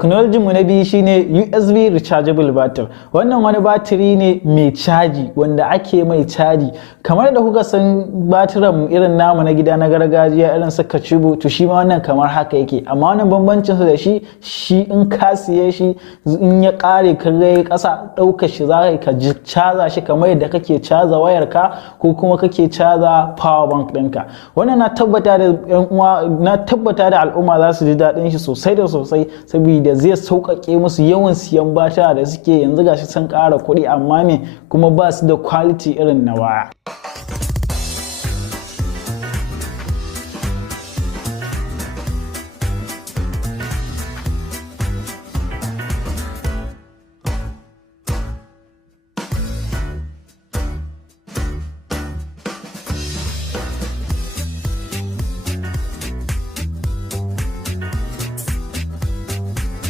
Technology mu na biyu shine USB rechargeable battery. Wannan wani batiri ne mai caji wanda ake mai caji. Kamar da kuka san batiran irin namu na gida na gargajiya irin su Kachibu, to shi ma wannan kamar haka yake. Amma wannan bambancin sa da shi in ka siye shi in ya kare ka ga kasa ɗaukar shi za ka caza shi kamar yadda kake caza wayarka ko kuma kake caza power bank ɗinka. Wannan na tabbata da ƴan uwa, na tabbata da al'umma za su ji daɗin shi sosai da sosai saboda zai sauƙaƙe musu yawan siyan batira da suke yanzu gashi sun ƙara kuɗi amma me kuma ba su da quality irin na waya.